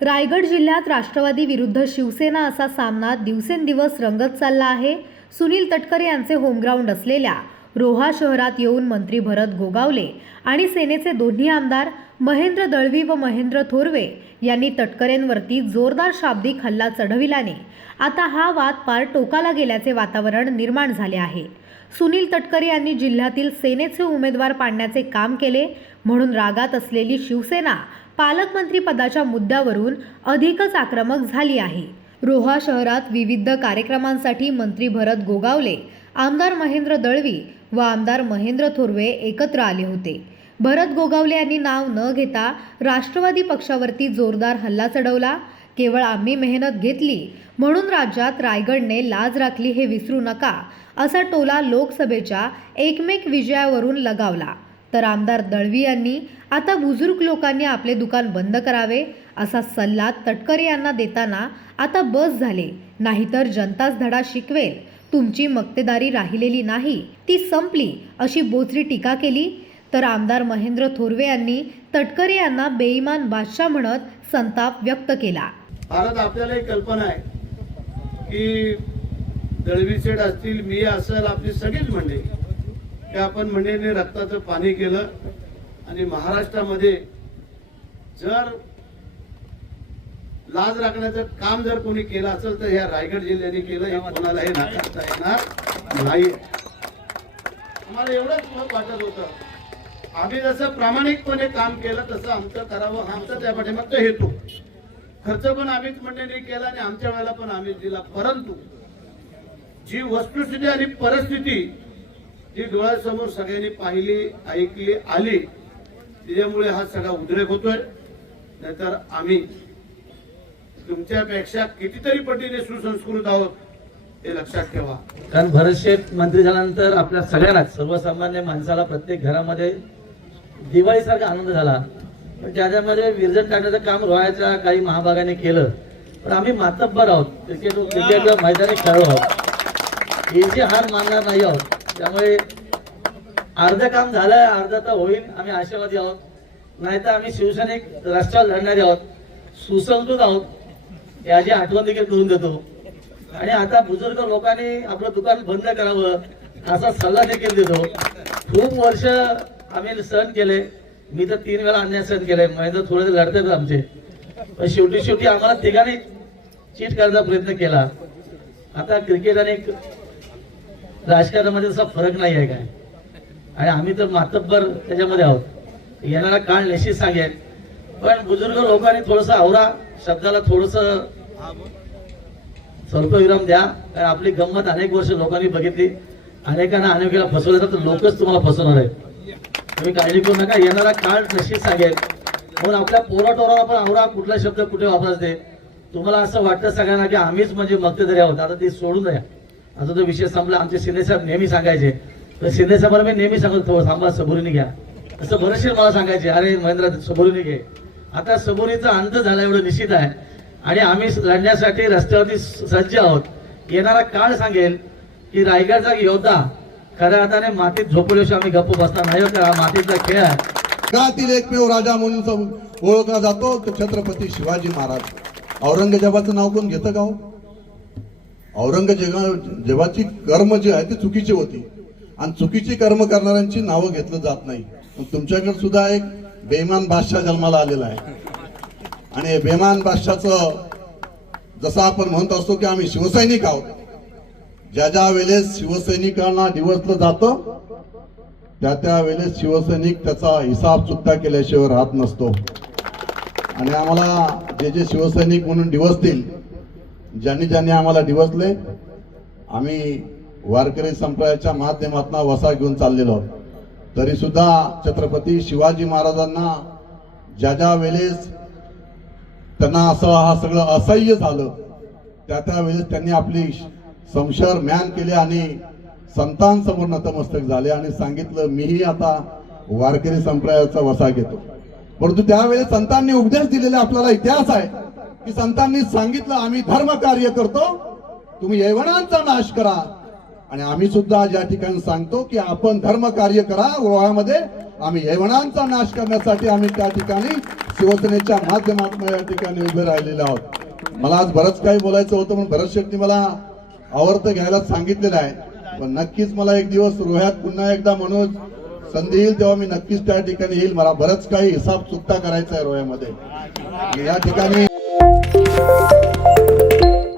रायगड जिल्ह्यात राष्ट्रवादी विरुद्ध शिवसेना असा सामना दिवसेंदिवस रंगत चालला आहे. सुनील तटकरे यांचे होमग्राऊंड असलेल्या रोहा शहरात येऊन मंत्री भरत गोगावले आणि सेनेचे दोन्ही आमदार महेंद्र दळवी व महेंद्र थोरवे यांनी तटकरेंवरती जोरदार शाब्दिक हल्ला चढविल्याने आता हा वाद पार टोकाला गेल्याचे वातावरण निर्माण झाले आहे. सुनील तटकरे यांनी जिल्ह्यातील सेनेचे उमेदवार पाडण्याचे काम केले म्हणून रागात असलेली शिवसेना पालकमंत्री पदाच्या मुद्द्यावरून अधिकच आक्रमक झाली आहे. रोहा शहरात विविध कार्यक्रमांसाठी मंत्री भरत गोगावले आमदार महेंद्र दळवी व आमदार महेंद्र थोरवे एकत्र आले होते. भरत गोगावले यांनी नाव न घेता राष्ट्रवादी पक्षावरती जोरदार हल्ला चढवला. केवळ आम्ही मेहनत घेतली म्हणून राज्यात रायगडने लाज राखली हे विसरू नका असा टोला लोकसभेच्या एकमेक विजयावरून लगावला. तर आमदार दळवी यांनी आता बुजुर्ग लोकांनी आपले दुकान बंद करावे असा सल्ला तटकरे यांना देताना आता बस झाले नाहीतर जनताच धडा शिकवेल तुमची मक्तेदारी राहिलेली नाही ती संपली अशी बोचरी टीका केली. तर आमदार महेंद्र थोरवे यांनी तटकरे यांना बेईमान बादशाह म्हणत संताप व्यक्त केला. भारत आपल्याला एक कल्पना आहे की दळवी सेठ असतील मी असेल आपली सगळीच मंडळी. की आपण मंडळीने रक्ताचं पाणी केलं. आणि महाराष्ट्रामध्ये जर लाज राखण्याचं काम जर कोणी केलं असेल तर ह्या रायगड जिल्ह्याने केलं हे कोणालाही नाकारता येणार नाही. आम्हाला एवढंच वाटत होतं. आम्ही जसं प्रामाणिकपणे काम केलं तसं आमचं करावं हा आमचा त्या पाठीमागचा हेतू. खर्च पण आम्हीच म्हणण्याने केला आणि आमच्या वेळेला पण आम्ही दिला. परंतु जी वस्तुस्थिती आणि परिस्थिती जी डोळ्यासमोर सगळ्यांनी पाहिली ऐकली आली त्याच्यामुळे हा सगळा उद्रेक होतोय. नाहीतर आम्ही तुमच्यापेक्षा कितीतरी पटीने सुसंस्कृत आहोत हे लक्षात ठेवा. कारण भरतशेठ मंत्री झाल्यानंतर आपल्या सगळ्यांनाच सर्वसामान्य माणसाला प्रत्येक घरामध्ये दिवाळीसारखा आनंद झाला. पण त्याच्यामध्ये विरजन टाकण्याचं काम रोहायच्या काही महाभागाने केलं. पण आम्ही मातब्बर आहोत. क्रिकेट क्रिकेट मैदानी खेळलो आहोत. याची हार मानणार नाही आहोत. त्यामुळे अर्ध काम झालंय अर्ध तर होईल आम्ही आशावादी आहोत. नाहीतर आम्ही शिवसैनिक रस्त्यावर लढणारे आहोत. सुसंस्कृत आहोत. याची आठवण देखील करून देतो. आणि आता बुजुर्ग लोकांनी आपलं दुकान बंद करावं असा सल्ला देखील देतो. खूप वर्ष आम्ही सहन केले. मी तर तीन वेळा अन्याय सण केले. महेंद्र थोडे लढतात आमचे. पण शेवटी शेवटी आम्हाला तिघांनी चीट करायचा प्रयत्न केला. आता क्रिकेट आणि राजकारणामध्ये असा फरक नाही आहे काय? आणि आम्ही तर मातब्बर त्याच्यामध्ये आहोत. येणारा काळ निश्चित सांगेल पण बुजुर्ग लोकांनी थोडस आवरा शब्दाला थोडस स्वल्पविराम द्या. कारण आपली गंमत अनेक वर्ष लोकांनी बघितली. अनेकांना अनेकला फसवलं तर लोकच तुम्हाला फसवणार आहे तुम्ही काळजी करू नका. येणारा काळ निश्चित सांगेल म्हणून आपल्या पोराटोराला पण आवरा. कुठला शब्द कुठे वापरायचे तुम्हाला असं वाटतं सगळ्यांना की आम्हीच म्हणजे मक्तेदारी आहोत. आता ते सोडून द्या. आता तो विषय संपला. आमचे शिंदे साहेब नेहमी सांगायचे. तर शिंदे साहेबांना मी नेहमी सांगतो थोडं थांबा सबुरीने घ्या. असं बरेचसे मला सांगायचे अरे महेंद्र सबुरीने घे. आता सबुरीचा अंत झाला एवढं निश्चित आहे. आणि आम्ही लढण्यासाठी रस्त्यावरती सज्ज आहोत. येणारा काळ सांगेल की रायगडचा योद्धा खऱ्या अर्थाने मातीत झोपल्याशिवाय आम्ही गप्प बसणार नाही हो, हा मातीचा खेळ आहे. जगातील एकमेव राजा म्हणून ओळखला जातो तो छत्रपती शिवाजी महाराज. औरंगजेबाचं नाव कोण घेतं का हो? औरंगजेबाची कर्म जी आहे ती चुकीची होती. आणि चुकीची कर्म करणाऱ्यांची नावं घेतलं जात नाही. पण तुमच्याकडे सुद्धा एक बेमान बादशाह जन्माला आलेला आहे. आणि बेमान बादशाचं जसं आपण म्हणत असतो की आम्ही शिवसैनिक आहोत. ज्या ज्या वेळेस शिवसैनिकांना दिवसलं जातं त्या त्या वेळेस शिवसैनिक त्याचा हिसाब सुद्धा केल्याशिवाय राहत नसतो. आणि आम्हाला जे जे शिवसैनिक म्हणून दिवसतील ज्यांनी ज्यांनी आम्हाला दिवसले आम्ही वारकरी संप्रदायाच्या माध्यमातून वसा घेऊन चाललेलो आहोत. तरी सुद्धा छत्रपती शिवाजी महाराजांना ज्या ज्या वेळेस त्यांना असं हा सगळं असह्य झालं त्या त्या वेळेस त्यांनी आपली संशर म्यान केले आणि संतांसमोर नतमस्तक झाले आणि सांगितलं मीही आता वारकरी संप्रदायाचा वसा घेतो. परंतु त्यावेळेस संतांनी उपदेश दिलेला आपल्याला इतिहास आहे. की संतांनी सांगितलं आम्ही धर्म कार्य करतो तुम्ही यवनांचा नाश करा. आणि आम्ही सुद्धा ज्या या ठिकाणी सांगतो की आपण धर्म कार्य करा रोहामध्ये आम्ही यवनांचा नाश करण्यासाठी आम्ही त्या ठिकाणी शिवसेनेच्या माध्यमातून या ठिकाणी उभे राहिलेले आहोत. मला आज बरंच काही बोलायचं होतं पण भरत शेट्टी मला आवर्त घ्यायला सांगितलेलं आहे. पण नक्कीच मला एक दिवस रोह्यात पुन्हा एकदा मनोज संधी येईल तेव्हा मी नक्कीच त्या ठिकाणी येईल. मला बरंच काही हिसाब चुकता करायचा आहे रोह्यामध्ये. या ठिकाणी Música